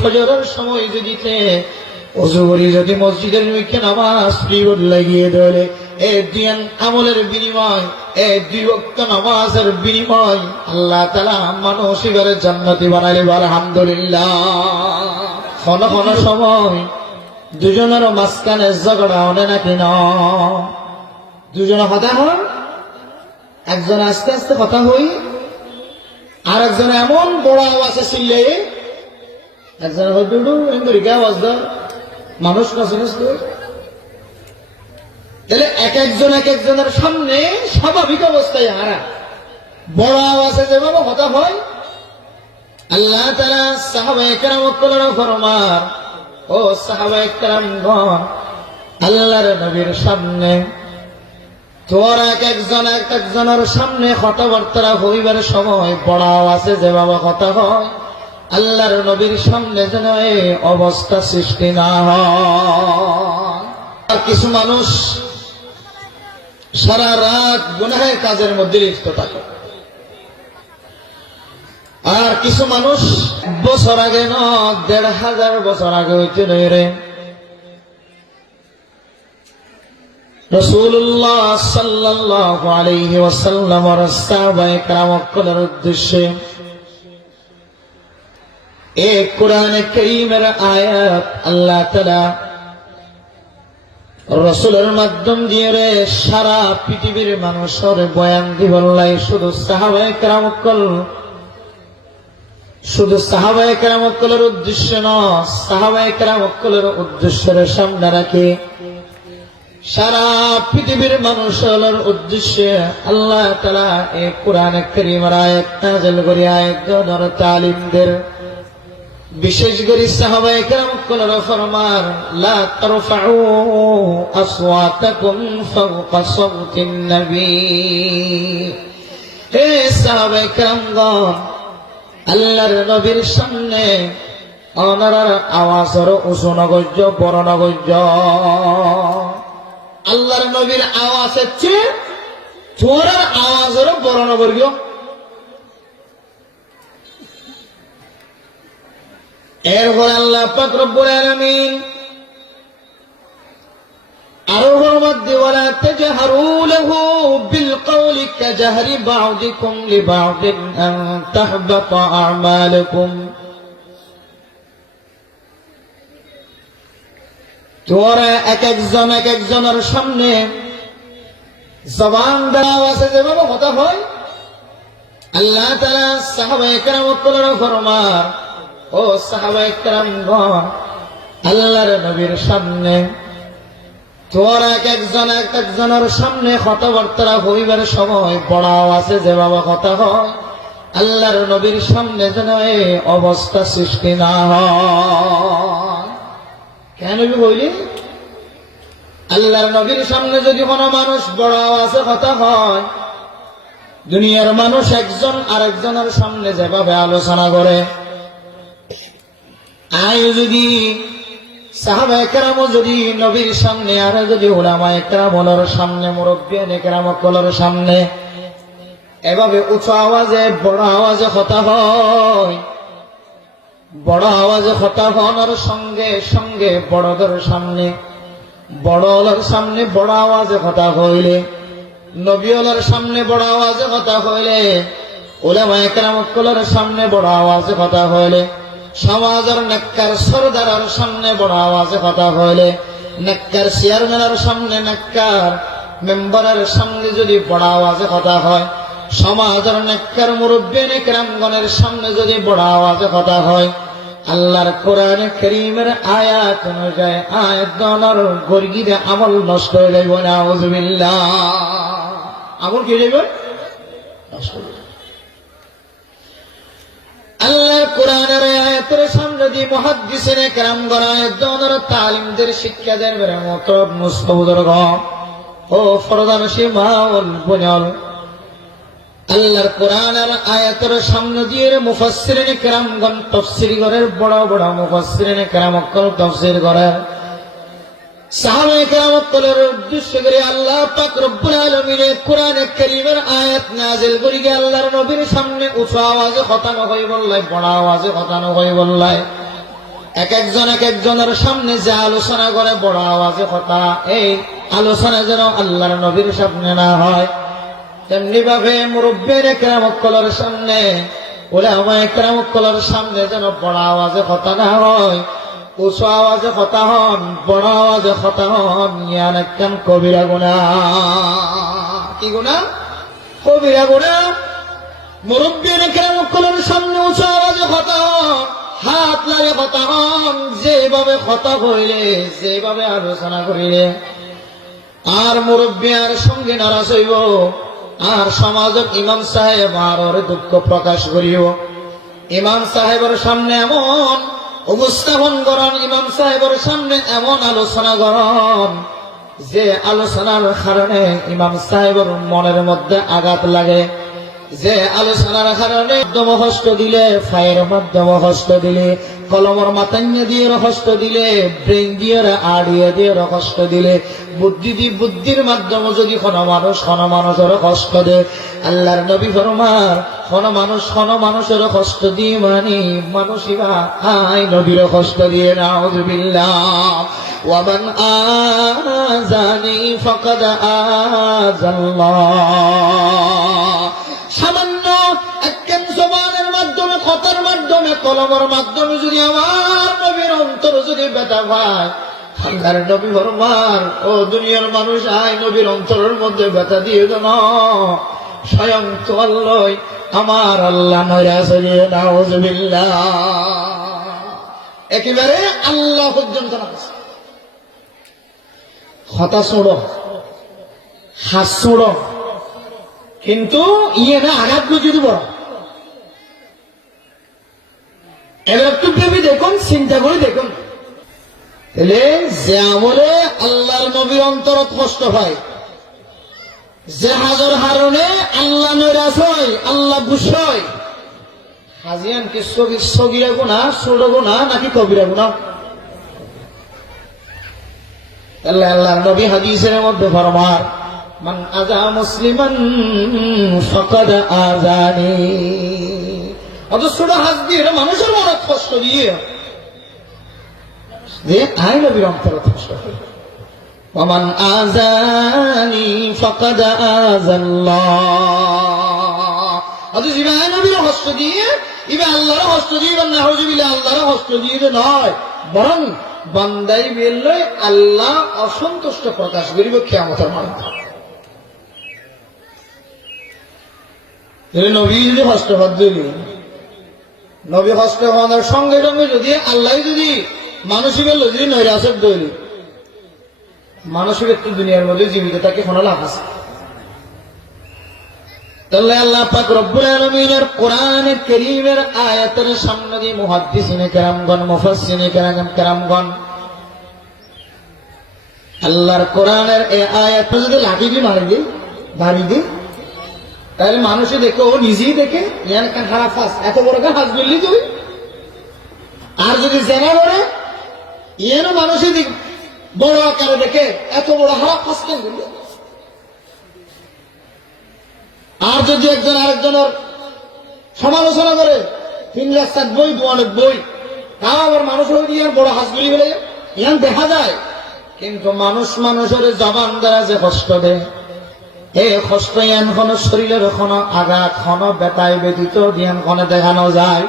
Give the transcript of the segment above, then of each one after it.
ফজরের সময় যদিতে ওযু করি যদি মসজিদের মুখে নামাজ পড়িবার লাগিয়ে ধরে এই দিন আমলের বিনিময় এই দুই ওয়াক্ত নামাজের বিনিময় আল্লাহ তাআলা মানুষের জান্নাতি বানাইলে আলহামদুলিল্লাহ। কোন কোন সময় দুজনের মাঝখানে ঝগড়া হয় নাকি না? দুজনে কথা হয়, একজন আস্তে আস্তে কথা হই, আর একজন এমন বড় আওয়াজে চিল্লে, একজন আওয়াজ দেয় মানুষ না শুনিস তো। তাহলে এক একজনের সামনে স্বাভাবিক অবস্থায় হারা বড় আওয়াজে যেভাবে কথা হয়, আল্লাহ তাআলা সাহাবায়ে কেরামকে ফরমান, ও সাহাবায়ে কেরামগণ, আল্লাহর নবীর সামনে তোরা একজনের সামনে কথাবার্তা হইবার সময় বড় আওয়াজে যেভাবে কথা হয়, আল্লাহর নবীর সামনে যেন এই অবস্থা সৃষ্টি না হয়। আর কিছু মানুষ সারা রাত গুনাহের কাজের মধ্যে লিপ্ত থাকে, আর কিছু মানুষ বছর আগে না ১৫০০ বছর আগে হইতে রে রাসূলুল্লাহ সাল্লাল্লাহু আলাইহি ওয়াসাল্লাম আর সাহাবায়ে কেরামের উদ্দেশ্যে এক কোরআনে কারীমের আয়াত আল্লাহ তাআলা রাসূলের মাধ্যম দিয়ে সারা পৃথিবীর মানুষের বয়ান দিবল্লাই শুধু সাহাবায়ে কেরামের উদ্দেশ্য না, সাহাবায়ে কেরামের উদ্দেশ্যের সামনে রাখে সারা পৃথিবীর মানুষের উদ্দেশ্যে আল্লাহ তাআলা এই কোরআনে কারীমের আয়াত নাযিল করে আয়াত দ্বারা তালিমদের বিশেষ করে সাহাবায়ে কেরামকে ফরমান, লা তারফাউ আসওয়াতাকুম ফাওকা সাওতিন নবী। হে সাহাবায়ে কেরামগণ, আল্লাহর নবীর সামনে ওনার আওয়াজের উঁচু নগর্য বড় নগর্য। আল্লাহর নবীর আওয়াজের চেয়ে তোমার আওয়াজের বড় নগর্য। এরপর আল্লাহ পাক রব্বুল আলামিন আরো ফরমান, ওয়ালা তাজহারু লাহু বিল কওলি কাজহরি বা'দিকুম লিবা'দিন আন তাহবাতা আ'মালুকুম। তোরা এক একজনের সামনে জবান দেওয়া আছে যেভাবে কথা হয়, আল্লাহ তাআলা সাহাবায়ে কেরামকে ফরমান, ও সাহাবায়ে কেরামগণ, আল্লাহর নবীর সামনে তোরা এক একজনের সামনে কথাবার্তা হইবার সময় বড় আওয়াজে যেভাবে কথা হয়, আল্লাহর নবীর সামনে যেন এই অবস্থা সৃষ্টি না হয়। কেন বলি? আল্লাহর নবীর সামনে যদি কোনো মানুষ বড় আওয়াজে কথা হয়, দুনিয়ার মানুষ একজন আরেকজনের সামনে যেভাবে আলোচনা করে, আয় যদি সাহাবায়ে কেরাম যদি নবীর সামনে আর যদি উলামায়ে কেরামের সামনে মুরব্বিয়ানে কেরামের সামনে এভাবে উঁচু আওয়াজে বড় আওয়াজে কথা হয়, বড় আওয়াজে কথা হওয়ার সঙ্গে সঙ্গে বড়দের সামনে বড় আওয়াজে কথা হইলে, নবীওয়ালার সামনে বড় আওয়াজে কথা হইলে, উলামায়ে কেরামের সামনে বড় আওয়াজে কথা হইলে, সমাজের নেককার সরদারের সামনে বড় আওয়াজে কথা হইলে, নেককার চেয়ারম্যানের সামনে, নেককার মেম্বারের সামনে যদি বড় আওয়াজে কথা হয়, সমাজের নেককার মুরব্বিয়ানে কেরামগণের সামনে যদি বড় আওয়াজে কথা হয়, আল্লাহর কোরআনে কারীমের আয়াত অনুযায়ী আয়াত দনার গর্গিরে আমল নষ্ট হয়ে যাইব না। আউযুবিল্লাহ। আমল কি যাইব? নষ্ট হয়ে যাবে। আল্লাহর কোরআনের আয়াতের সামনে দিয়ে মুহাদ্দিসিনে কেরামগণ আয়াত দনার তালিমদের শিক্ষা দেবের মতো মুস্তাবুদুরগ ও ফরদানশী মাওল বুনল আল্লাহর কোরআনের আয়াতের সামনে দিয়ে মুফাসসিরিনে কেরামগণ তাফসীর করেন, বড় বড় মুফাসসিরিনে কেরামগণ তাফসীর করেন। সাহাবায়ে কেরামের উদ্দেশ্য করে আল্লাহ পাক রব্বুল আলামিন কোরআনে কারীমের আয়াত নাযিল করি গে আল্লাহর নবীর সামনে উঁচু আওয়াজে কথা না হই বললাই, বড় আওয়াজে কথা না হই বললাই, এক একজনের সামনে যে আলোচনা করে বড় আওয়াজে কথা, এই আলোচনা যেন আল্লাহর নবীর সামনে না হয়। তেমনি ভাবে মুরব্বীর কেরামত সামনে, উলামায়ে কেরামত সামনে যেন বড় আওয়াজে কথা না হয়, উঁচু আওয়াজে কথা হন, বড় আওয়াজে কথা হন। ইয়ান একখান কবিরা গুনাহ। কি গুনাহ? কবিরা গুনাহ। মুরব্বীর কেরামত সামনে উঁচু আওয়াজে কথা হন, হাত লাগে কথা হন, যেভাবে কথা কইলে, যেভাবে আলোচনা করিলে আর মুরব্বী আর সঙ্গে নারাজ হইব, আর সমাজত ইমাম সাহেব আর ওর দুঃখ প্রকাশ করিব। ইমাম সাহেবের সামনে এমন উপস্থাপন করন, ইমাম সাহেবের সামনে এমন আলোচনা করন যে আলোচনার কারণে ইমাম সাহেবের মনের মধ্যে আঘাত লাগে, যে আলোচনার কারণে মহস্ত দিলে, ফায়ের মাধ্যমে হস্ত দিলে, কলমর মাতান্য দিয়ে হস্ত দিলে, ব্রেন দিয়ে আড়িয়ে দিয়ে হস্ত দিলে, বুদ্ধির মাধ্যমে যদি কোনো মানুষের কষ্ট দেয়, আল্লাহর নবী ফরমান কোনো মানুষের কষ্ট দিয়ে মানি মানুষিবা আই নবীর কষ্ট দিয়ে। নাউযুবিল্লাহ। ওয়ামান আযানি ফাকাদ আযাল্লাহ। সামান্য একখান জবানের মাধ্যমে, কথার মাধ্যমে, কলমের মাধ্যমে যদি আমার নবীর অন্তর যদি ব্যথা পায়, আল্লাহর নবী ফরমান, ও দুনিয়ার মানুষ আয় নবীর অন্তরের মধ্যে ব্যথা দিয়ে দেন, স্বয়ং তো আল্লাহ আমার আল্লাহ নারাজ হয়ে। নাউযুবিল্লাহ। একেবারে আল্লাহ পর্যন্ত নারাজ। কথা শুনো, হাত শুনো, কিন্তু ইয়ে না আঘাত যদি বড়। এবার একটু ভেবে দেখুন, চিন্তা করে দেখুন, তাহলে যে আমলে আল্লাহর নবীর অন্তরত কষ্ট হয়, যে হাজর হারণে আল্লাহ নারাজ হয়, আল্লাহ গুসা হয়, হাজিয়ান কি সগীরা গুনাহ, ছোট গুনাহ নাকি কবিরা গুনাহ? আল্লাহর নবী হাদিসের মধ্যে ফরমান, মান আযা মুসলিমান ফাকাদ আযানি। অত ছোট হাত দিয়ে মানুষের মনে কষ্ট দিয়ে যে আই নবীর অন্তরে কষ্ট। ওয়ামান আযানি ফাকাদ আযাল্লাহ। অত জিবা আই নবীর কষ্ট দিয়ে, ইবা আল্লাহর কষ্ট দিয়ে, নাউযুবিল্লাহ, আল্লাহর কষ্ট দিয়ে নয়, বরং বান্দাই বললে আল্লাহ অসন্তুষ্ট প্রকাশ করিব কিয়ামতের মাঠে। নবী যদি কষ্ট হদ্দি, নবী কষ্ট হওয়ার সঙ্গে সঙ্গে যদি আল্লাহ যদি মানসিক যদি নৈরাসক দৈরি, মানসিক একটু দুনিয়ার মধ্যে জীবিত থাকে কোনো লাভ আছে? তাহলে আল্লাহ পাক রব্বুল আলামিনের কোরআন কারীমের আয়াতের সামনে দিয়ে মুহাদ্দিসিনে কেরামগণ, মুফাসসিরিনে কেরামগণ আল্লাহর কোরআনের এই আয়াত যদি লাঠি দিয়ে মারি দিই, ভাবি দিই, তাহলে মানুষে দেখে, ও নিজেই দেখে ইয়ান কেন খারাপ ফাঁস, এত বড় কেন হাস বললি তুই। আর যদি জেনা করে ইয়ানও মানুষে বড় আকারে দেখে, এত বড় খারাপ ফাঁস কেন বললি। আর যদি একজন আরেকজনের সমালোচনা করে, 3 লাখ 7 বই, 2 অনেক বই, তাও আবার মানুষ ইয়ার বড় হাসগুলি বলে ইয়ান দেখা যায়। কিন্তু মানুষের জবান দ্বারা যে কষ্ট দেয়, এই কষ্ট ইয়ান কোন শরীরের কোন আঘাত, কোন ব্যথায় ব্যতীত ইয়ান কোনে দেখানো যায়।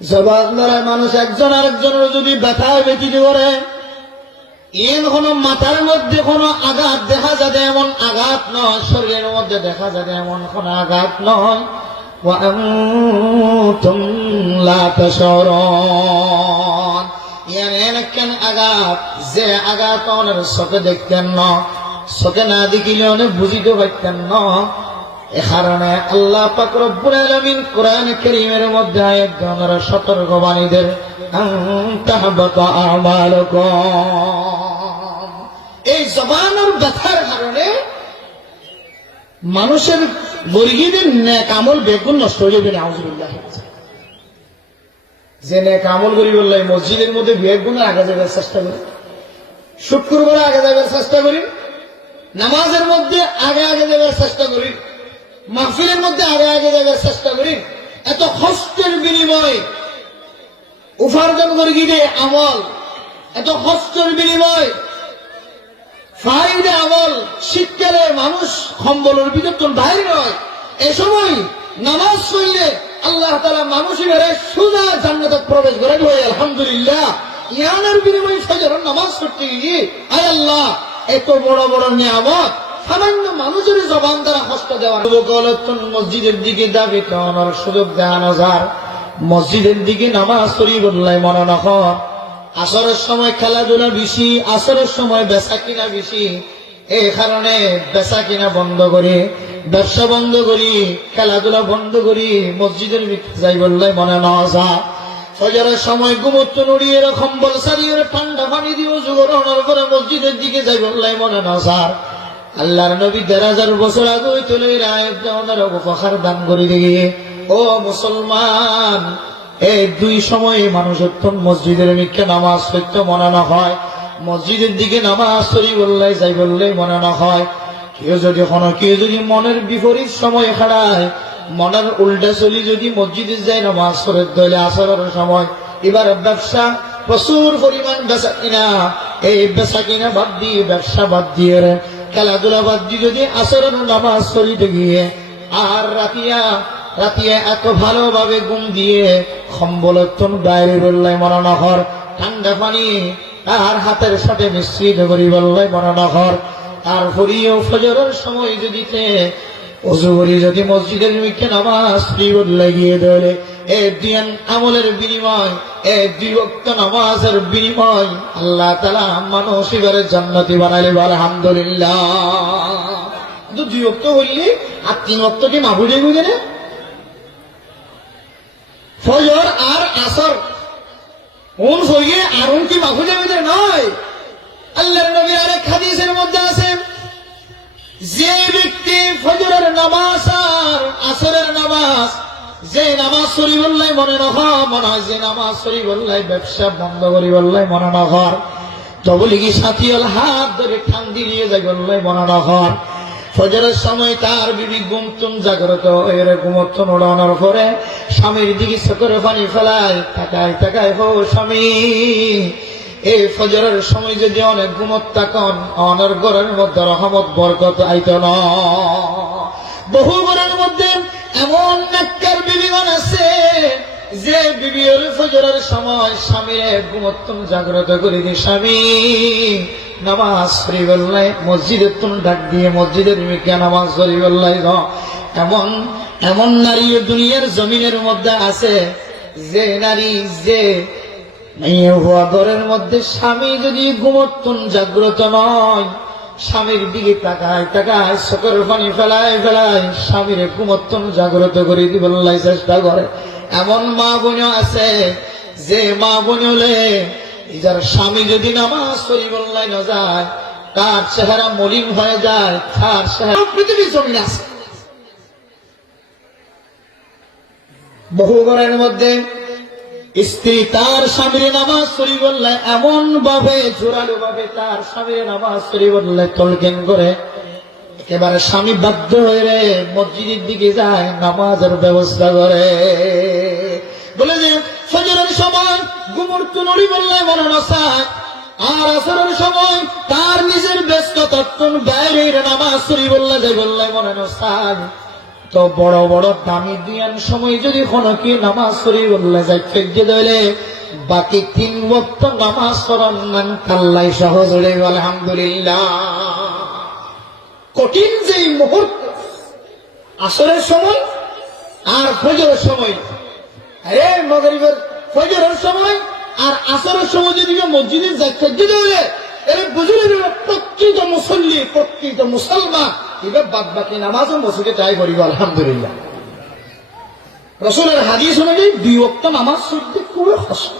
জবান দ্বারা মানুষ একজন আরেকজনের যদি ব্যথায় ব্যতীত করে, ইয়ান কোন মাথার মধ্যে কোন আঘাত দেখা যাবে এমন আঘাত নয়, শরীরের মধ্যে দেখা যাবে এমন কোন আঘাত নয়। ওয়া আনতুম লা তাশউরুন। ইয়ান একখান আঘাত, যে আঘাত ওনার চোখে দেখতেন না, চোখে না দেখিলে অনেক বুঝিতে পারতেন না। এ কারণে আল্লাহ পাক রব্বুল আলামিন কোরআন কারীমের মধ্যে আয়াত দ্বারা সতর্ক বাণীদের তাহবাতা আমালুকুম। এই জবানের ব্যথার কারণে মানুষের মুরগিদের নেক আমল বেগুন নষ্ট হয়ে যাবে। নাউযুবিল্লাহ। যে নেক আমল করি বললাই মসজিদের মধ্যে বেগুন আগে যাবার চেষ্টা করি, শুক্রবার আগে যাবার চেষ্টা করি, নামাজের মধ্যে আগে যাবার চেষ্টা করি, মাহফিলের মধ্যে আগে যাবার চেষ্টা করি। এত কষ্টের বিনিময় উপার্জন করে গিয়ে আমল, এত কষ্টের বিনিময় ফাইদে আমল। শীতকালে মানুষ কম্বলের ভিতর তো বাইরে নয়, এ সময় নামাজ পড়লে আল্লাহ তাআলা মানুষের সোজা জান্নাতে প্রবেশ করেন। হয় আলহামদুলিল্লাহ। ইয়ানের বিনিময়ে ফজরের নামাজ পড়তে গিয়ে আয় আল্লাহ, এত বড় বড় নিয়ামত সামান্য মানুষের জবান দ্বারা কষ্ট দেওয়া। মসজিদের দিকে দাবি করার সুযোগ দেওয়ানো যার, মসজিদের দিকে নামাজ পড়ি বললাই মনে না হয়। আসরের সময় খেলাধুলা বেশি, আসরের সময় বেচা কিনা বেশি, এই কারণে বেচা কিনা বন্ধ করি, ব্যবসা বন্ধ করি, খেলাধুলা বন্ধ করি, মসজিদের যাই বললাই মনে না যা। ফজরের সময় ঘুমোচ্ছ নড়িয়ে কম্বল সারিয়ে ঠান্ডা পানি দিয়ে উজু করানোর পরে মসজিদের দিকে যাই বললাই মনে না স্যার। আল্লাহর নবী ১,৫০০ বছর আগে চলে উপকার দান করে দিয়ে, ও মুসলমান, এই দুই সময়ে মানুষ মসজিদের মিথ্যে নামাজ পড়তে মনে না হয়, মসজিদের দিকে নামাজ পড়ি বললাই যাই বললেই মনে না হয়। কেউ যদি মনের বিপরীত সময় খাড়ায়, মনের উল্টা চলি যদি মসজিদে যায় নামাজ পড়ে দলে আসরের সময়, এবার ব্যবসা প্রচুর পরিমাণ বেচা কিনা, এই বেচা কিনা বাদ দিয়ে, ব্যবসা বাদ দিয়ে, খেলাধুলা বাদ দিয়ে যদি আসরের নামাজ পড়িতে গিয়ে আর রাতিয়া এত ভালোভাবে ঘুম দিয়ে কম্বলতন বাইরে বললাই মনে না হর, ঠান্ডা পানি আর হাতের সাথে মিশ্রিত করি বললাই মনে না হর। তারপরেও ফজরের সময় যদি অজু করি যদি মসজিদের মিথ্যে নামাজ লাগিয়ে দেয়, এই দিন আমলের বিনিময়, এই ২ ওয়াক্ত নামাজের বিনিময় আল্লাহ তাআলা মানুষ এবারে জান্নাতি বানাইলে আলহামদুলিল্লাহ। ২ ওয়াক্ত হইলে আর ৩ ওয়াক্ত কি মাহফুজে বুঝে না, ফজর আর আসর কোন হইয়ে আর কি মাহফুজে বুঝে নয়। আল্লাহর নবী আরেক হাদিসের মধ্যে আছে, যে ব্যক্তি ফজরের নামাজ আর আসরের নামাজ, যে নামাজ শরীফ বললাই মনে না হয়, যে নামাজ শরীফ বললাই ব্যবসা বন্ধ করি বললাই মনে না হয়, তবলি কি সাথী হাত ধরে ঠান্দি নিয়ে যায় বললাই মনে না হয়। ফজরের সময় তার বিবি ঘুমতুম জাগ্রত এর ঘুমতুন ওড়ানোর পরে স্বামীর দিকে চোখের পানি ফেলায়, তাকায় হো স্বামী, এই ফজরের সময় যদি অনেক ঘুমত থাকন, অনার ঘরের মধ্যে রহমত বরকত আইত না। বহু ঘরের মধ্যে এমন নেককার বিবিগণ আছে, যে বিবির ফজরের সময় স্বামীর ঘুমত্তম জাগ্রত করে দিয়ে, স্বামী নামাজ পড়ি বললাই, মসজিদের তুন ডাক দিয়ে মসজিদের মিকে নামাজ পড়ি বললাই। এমন নারী দুনিয়ার জমিনের মধ্যে আছে, যে নারী যে হওয়া ঘরের মধ্যে স্বামী যদি ঘুমোত্তন জাগ্রত নয়, স্বামীর দিকে তাকায় চোখের পানি ফেলায় স্বামীর ঘুমোত্তন জাগ্রত করে দিবল্লাই চেষ্টা করে। এমন মা বোন আছে, যে মা বোন হলে যার স্বামী যদি নামাজ পড়ি বললাই না যায়, তার চেহারা মলিন হয়ে যায়, তার চেহারা পৃথিবীর জমিন আছে। বহু ঘরের মধ্যে স্ত্রী তার স্বামীর নামাজ পড়ি বললে এমন ভাবে জোরালো ভাবে তার স্বামীর নামাজ পড়ি বললে তলকেন করে, একেবারে স্বামী বাধ্য হয়ে মসজিদের দিকে যায়, নামাজের ব্যবস্থা করে। বলে যে ফজরের সময় ঘুমোর তুনড়ি বললে মনে না চায়, আর আসরের সময় তার নিজের ব্যস্ততা বাইরে নামাজ পড়ি বললে যাই বললে মনে না চায়। তো বড় বড় দামি দিয়ান সময় যদি কোনো কি নামাজ পড়ি বললে যাই ফেজে দিলে, বাকি ৩ ওয়াক্ত নামাজ পড়ার নাম কাল্লাই সহজ হলে আলহামদুলিল্লাহ। কঠিন যে মুহূর্ত আসরের সময় আর ফজরের সময়, আরে মাগরিবের ফজরের সময় আর আসরের সময় যদি মসজিদে যাই ফেজে দিলে, এর বুঝলে প্রকৃত মুসল্লি, প্রকৃত মুসলমান, এবার বাদ বাকি নামাজ মসজিদে তাই করিব আলহামদুলিল্লাহ। রাসূলের হাদিস অনুযায়ী ২ ওয়াক্ত নামাজ পড়তে খুবই কষ্ট।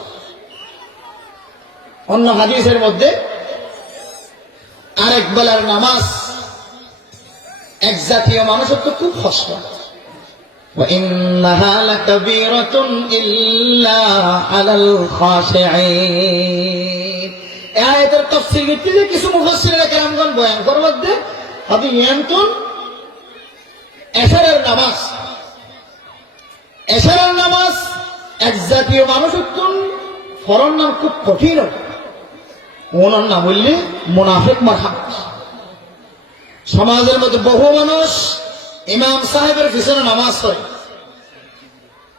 অন্য হাদিসের মধ্যে আরেক বেলার নামাজ এক জাতীয় মানুষের তো খুব কষ্ট। وَإِنَّهَا لَكَبِيرَةٌ إِلَّا عَلَى الْخَاشِعِينَ। এই আয়াতের তাফসীর করতে যে কিছু মুফাসসিররা কেরামগণ বয়ান করবার দে, আপনি এমন এশারের নামাজ এক জাতীয় মানুষ ফরন নাম খুব কঠিন, ওনার নাম বললে মুনাফিক মারহাবা। সমাজের মধ্যে বহু মানুষ ইমাম সাহেবের পিছনে নামাজ পড়ে,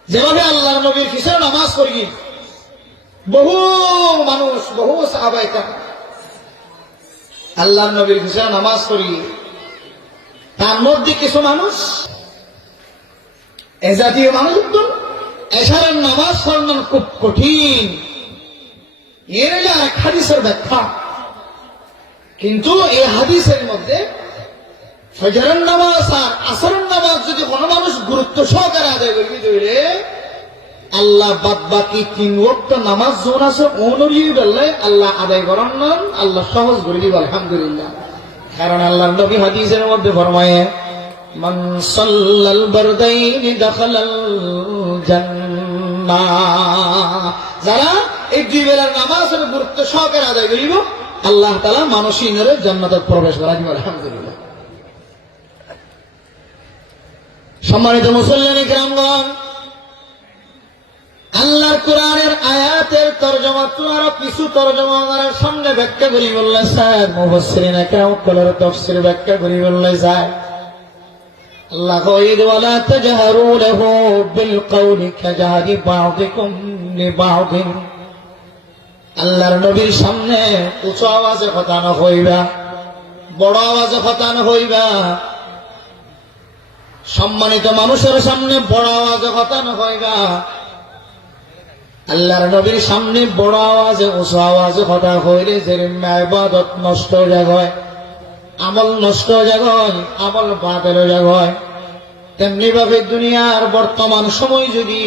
যেভাবে আল্লাহর নবীর পিছনে নামাজ পড়ি বহু মানুষ, বহু সাহাবায়ে কেরাম আল্লাহর নবীর পিছনে নামাজ পড়ি। তার মধ্যে কিছু মানুষ এ জাতীয় মানুষ এশারের নামাজ পড়ানো খুব কঠিন, এর এক হাদিসের ব্যাখ্যা। কিন্তু এই হাদিসের মধ্যে ফজরের নামাজ আর আসরের নামাজ যদি কোনো মানুষ গুরুত্ব সহকারে আদায় করবি তৈরি আল্লাহ বাদ বাকি 3 ওয়াক্ত নামাজ জোন আছে অনুরিয়ে বললে আল্লাহ আদায় করার নাম আল্লাহ সহজ করে দিব, আলহামদুলিল্লাহ। কারণ আল্লাহর নবী হাদিসের মধ্যে ফরমায়ে মান সাল্লাল বারদাইনি দাখালাল জান্নাহ, যারা এই 2 বেলার নামাজের গুরুত্ব সহকারে আদায় করিব আল্লাহ তাআলা মানুষের জান্নাতে প্রবেশ করাই দিব, আলহামদুলিল্লাহ। সম্মানিত মুসল্লিয়ানে কিরামগণ, আল্লাহর কোরআনের আয়াতের তরজমা আরো কিছু তরজমা করার সামনে ব্যাখ্যা করি বললে স্যার মুফাসসিরিনে কেরাম কলের তাফসীর ব্যাখ্যা করি বললে যায় আল্লাহ কইদ ওয়ালা তাজহারু লাহু বিল কওলি কাজাহারি বা'দিকুম লিবা'দিন, আল্লাহর নবীর সামনে উচ্চ আওয়াজে কথা না কইবা, বড় আওয়াজে কথা না কইবা, সম্মানিত মানুষের সামনে বড় আওয়াজে কথা না কইবা। আল্লাহর নবীর সামনে বড় আওয়াজে উচ্চ আওয়াজে কথা কইলে যে ইবাদত নষ্ট হয়ে যায়, আমল নষ্ট হয়ে যায়, আমল বাতিল হয়ে যায়। তেমনি ভাবে দুনিয়ার বর্তমান সময় যদি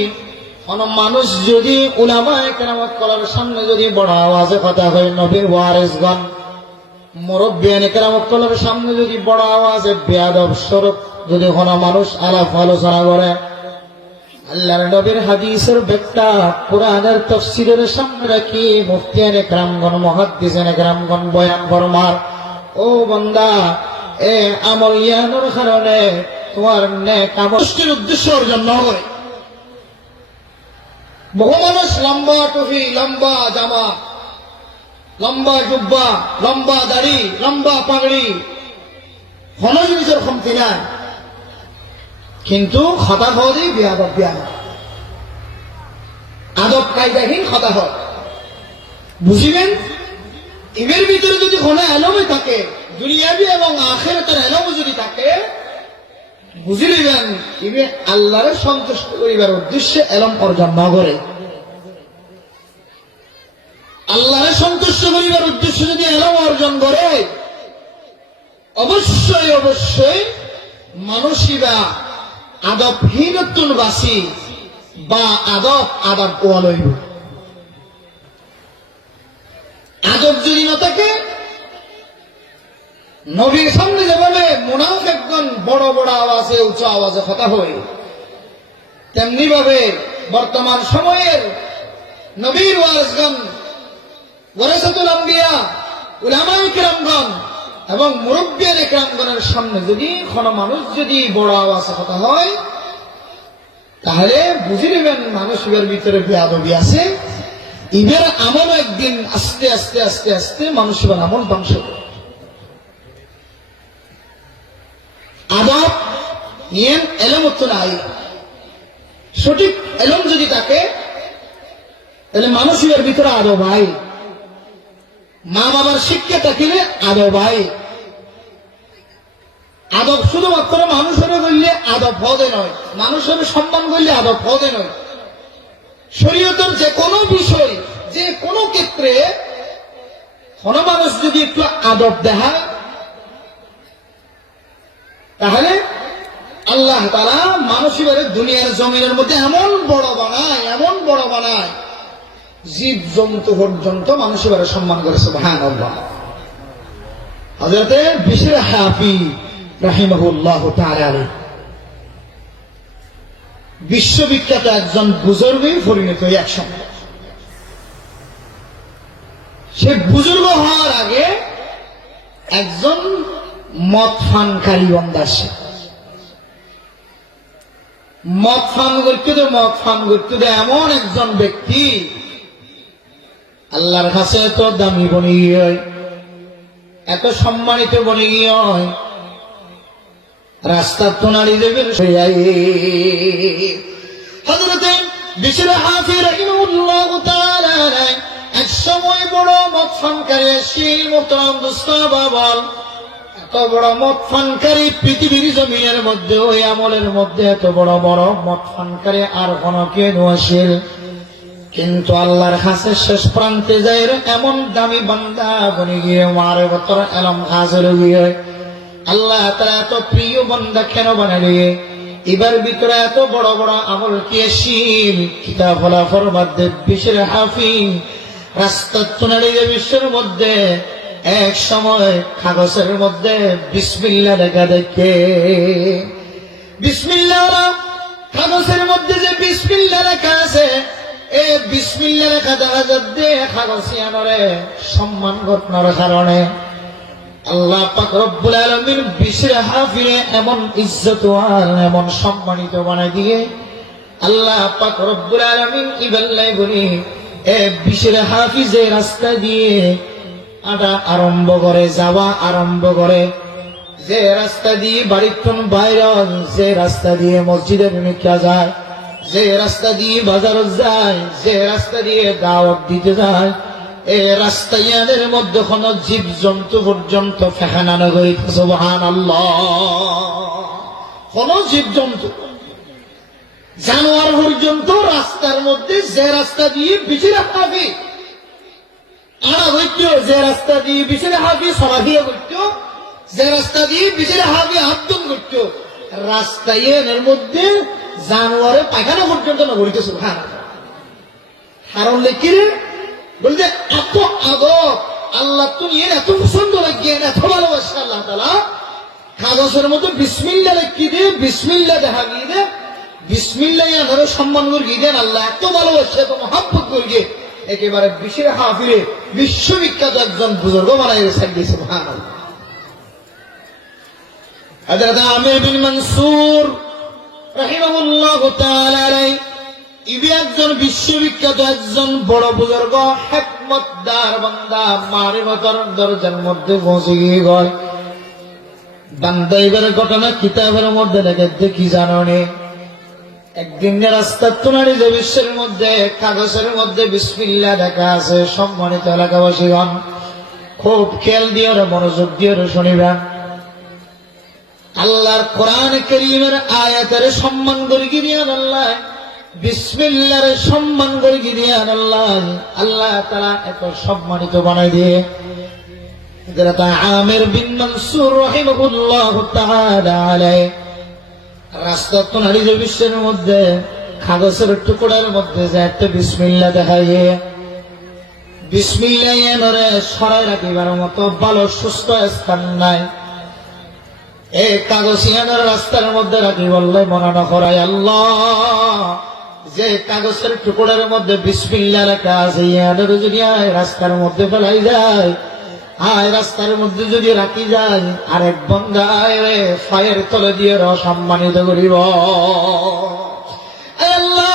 কোন মানুষ যদি উলামায়ে কেরামত করার সামনে যদি বড় আওয়াজে কথা কয়, নবীর ওয়ারিসগণ মুরব্বিয়ানে কেরামত করার সামনে যদি বড় আওয়াজে বেয়াদব স্বরূপ যদি কোনো মানুষ আলাপ আলোচনা করে, আল্লাহর নবীর হাদিসের ব্যাখ্যা কোরআনের তাফসীরের সামনে রাখি মুফতিয়ানে কেরামগণ মুহাদ্দিসিনে কেরামগণ বয়ান ফরমার, ও বান্দা এ আমল ইয়ানোর কারণে তোমার নেক আমলের উদ্দেশ্য অর্জন না হয়। বহু মানুষ লম্বা টুপি, লম্বা জামা, লম্বা জুব্বা, লম্বা দাড়ি, লম্বা পাগড়ি, কোন জিনিসের কমতি নাই, কিন্তু কথা হলেই বেয়াদব বেয়াদব আদব কায়দাহীন কথা হয়। বুঝিবেন এর ভিতরে যদি কোনো এলমে থাকে, দুনিয়াবি এবং আখিরাতের এলম যদি থাকে, বুঝে নেবেন ইবে আল্লাহর সন্তুষ্ট করিবার উদ্দেশ্যে এলম অর্জন না করে। আল্লাহর সন্তুষ্ট করিবার উদ্দেশ্যে যদি এলম অর্জন করে, অবশ্যই অবশ্যই মানুষিবা আদবহীনত্বন বাসি বা আদব ওয়ালইব। আদব যদি না থাকে, নবীর সামনে যেভাবে মুনাফিকগণ বড় বড় আওয়াজে উচ্চ আওয়াজে কথা হয়, তেমনি ভাবে বর্তমান সময়ের নবীর ওয়ারিসগণ ওয়ারাসাতুল আম্বিয়া উলামায়ে কেরামগণ এবং মুরব্বিয়ানে কেরামগণের সামনে যদি কোনো মানুষ যদি বড় আওয়াজে কথা হয়, তাহলে বুঝে নেবেন মানুষের ভিতরে বেয়াদবি আছে। ইবের আমল একদিন আস্তে আস্তে আস্তে আস্তে মানুষের আমল ধ্বংস করে। আদব নিয়ম এলম তো নাই, সঠিক এলম যদি থাকে তাহলে মানুষের ভিতরে আদব ভাই, মা বাবার শিক্ষা থাকিলে আদব ভাই। আদব শুধুমাত্র মানুষের করলে আদব পদে নয়, মানুষের সম্মান করলে আদব পদে নয়। শরীয়তের যে কোনো বিষয়, যে কোনো ক্ষেত্রে কোন মানুষ যদি একটু আদব দেখায়, তাহলে আল্লাহ তাআলা মানুষের দুনিয়ার জমিনের মধ্যে এমন বড় বানায়, এমন বড় বানায়, জীব জন্তু পর্যন্ত মানুষের সম্মান করে। সুবহানাল্লাহ। হযরতে বিশর হাফি রাহিমাহুল্লাহ তাআলা আলাইহি বিশ্ববিখ্যাত একজন বুজুর্গে পরিণত হয়ে একসময়, সে বুজুর্গ হওয়ার আগে একজন মদ পানকারী বান্দা, সে মদ পান করতে এমন একজন ব্যক্তি আল্লাহর কাছে এত দামি বনে গিয়ে এত সম্মানিত বনে গিয়ে রাস্তার তোনারি দেবের হযরতে বিশর হাফি রাহিমাহুল্লাহু তাআলা এক সময় বড় মদ পানকারী সেই মুহতারাম দোস্ত বাবাল এত বড় মদ পানকারী পৃথিবীর জমিনের মধ্যে ওই আমলের মধ্যে এত বড় বড় মদ পানকারী আর কোন কেউ আসিল কিন্তু আল্লাহর কাছে শেষ প্রান্তে যায় এমন দামি বান্দা বনে গিয়ে মারে বতর এলম হাজির হয়ে আল্লাহ তাআলা এত প্রিয় বান্দা কেন বানাইলে এবার ভিতরে এত বড় বড় আমল কি আসিল কিতাব হলা ফরমাদে বিশর হাফি রাস্তার তোনারি বিশ্বের মধ্যে এক সময় কাগজের মধ্যে বিসমিল্লাহ লেখা দেখে বিসমিল্লাহ কাগজের মধ্যে যে বিসমিল্লাহ লেখা আছে এই বিসমিল্লাহ লেখা দেখা যাচ্ছে কাগজিয়ানরে সম্মান ঘটনার কারণে আল্লাহ পাক রব্বুল আলামিন বিশর হাফিরে এমন ইজ্জত আর এমন সম্মানিত বানাই দিয়ে আল্লাহ পাক রব্বুল আলামিন ইবাল্লাই বলি এ বিশর হাফিজে রাস্তা দিয়ে আটা আরম্ভ করে যাওয়া আরম্ভ করে যে রাস্তা দিয়ে বাড়ির বাইরে যে রাস্তা দিয়ে মসজিদের নিকা যায় যে রাস্তা দিয়ে বাজার যায় যে রাস্তা দিয়ে দাওয়াত দিতে যায় এই রাস্তার মধ্যে কোন জীব জন্তু পর্যন্ত ফেহানানো করিত সুবহানাল্লাহ কোন জীব জন্তু জানোয়ার পর্যন্ত রাস্তার মধ্যে যে রাস্তা দিয়ে বিশর হাফি আনা হইত যে রাস্তা দিয়ে বিশর হাফি সরাহিয়া করত যে রাস্তা দিয়ে বিশর হাফি আব্দুল করত রাস্তার মধ্যে জানোয়ারে পায়খানা পর্যন্ত না করিত সুবহানাল্লাহ কারণ লেখিলেন বলতে এত আদব আল্লাহ তুমি এত পছন্দ লাগিয়ে এত ভালোবাসে আল্লাহ তাআলা কাগজের মধ্যে বিসমিল্লাহ লিখে দিয়ে বিসমিল্লাহ দেখা গিয়ে দে বিসমিল্লাহ আরো সম্মান করে দেন আল্লাহ এত ভালোবাসে এত মহব্বত করে একেবারে বিশর হাফিরে বিশ্ববিখ্যাত একজন বুজুর্গ বানাই রেখে সুবহানাল্লাহ হযরত আমির বিন মনসুর রাহিমাহুল্লাহু তাআলা আলাইহি ইবি একজন বিশ্ববিখ্যাত একজন বড় বুজুর্গ হিকমতদার বান্দা মারিফতের দরজার মধ্যে পৌঁছে গিয়ে গয় বান্দা এবার ঘটনা কিতাবের মধ্যে লেখে কি জানো নে একদিন রাস্তার তোনারি যে বিশ্বের মধ্যে কাগজের মধ্যে বিসমিল্লাহ লেখা আছে সম্মানিত এলাকাবাসীগণ খুব খেয়াল দিয়ে মনোযোগ দিয়ে শুনিবেন আল্লাহর কোরআন কারীমের আয়াতের সম্মান করে গিয়ে আল্লাহ বিসমিল্লাহর সম্মান করে গিয়ে আল্লাহ আল্লাহ তাআলা এত সম্মানিত বানাই দিয়ে হযরত আমির বিন মনসুর রাহিমাহুল্লাহু তাআলা আলাইহি রাস্তার তোনারি যে বিশ্বের মধ্যে কাগজের টুকরার মধ্যে যে একটা বিসমিল্লাহ দেখাইয়ে বিসমিল্লাহ এনরে সরাই রাখিবার মতো ভালো সুস্থ স্থান নাই এই কাগজিয়ানের রাস্তার মধ্যে রাখি বললে মনে না করাই আল্লাহ যে কাগজের টুকরার মধ্যে বিসমিল্লাহ লেখা আছে ইয়াদের যদি রাস্তার মধ্যে ফেলাই যায় রাস্তার মধ্যে যদি রাখি যায় আরেক বন্ধায় ফায়ের তলে দিয়ে সম্মানিত করিব আল্লাহ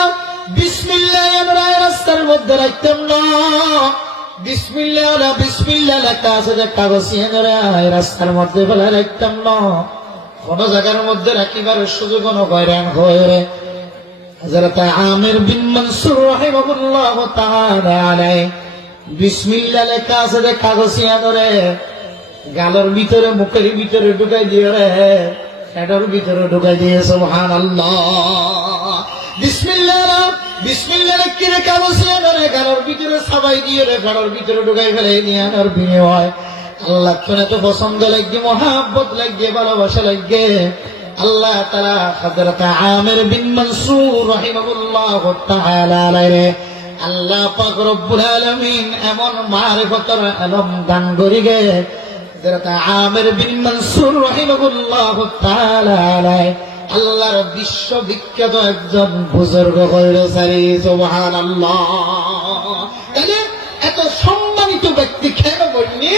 বিসমিল্লাহ আমরা রাস্তার মধ্যে রাখতাম না বিসমিল্লাহ বিসমিল্লাহ লেখা আছে যে কাগজিয়ানের রাস্তার মধ্যে ফেলাই রাখতাম না কোন জায়গার মধ্যে রাখিবার সুযোগ হয়রান হয়ে হযরত আমির বিন মনসুর রাহিমাহুল্লাহু তাআলা আলাইহি বিসমিল্লাহ লেখা আছে যে কাগজিয়ানরে গালের ভিতরে মুখের ভিতরে ঢুকাই দিয়ে রে এটার ভিতরে ঢুকাই দিয়ে সুবহানাল্লাহ বিসমিল্লাহ বিসমিল্লাহ লিখে রে কাগজিয়ানরে গালের ভিতরে সবাই দিয়ে রে গালের ভিতরে ঢুকাই ফেলে নিয়ে আর বিনিময় আল্লাহ তো এত পছন্দ লাগে মহব্বত লাগে ভালোবাসা লাগে আল্লাহ তাআলা হযরত আমির বিন মনসুর রাহিমাহুল্লাহু তাআলা আলাইহি আল্লাহ পাক রব্বুল আলামিন এমন মারিফতের ইলম দান করিগে হযরত আমির বিন মনসুর রাহিমাহুল্লাহু তাআলা আলাইহি আল্লাহর বিশ্ববিখ্যাত একজন বুজুর্গ হয়ে সারি সুবহানাল্লাহ। তাহলে এত সম্মানিত ব্যক্তি কেন বলনি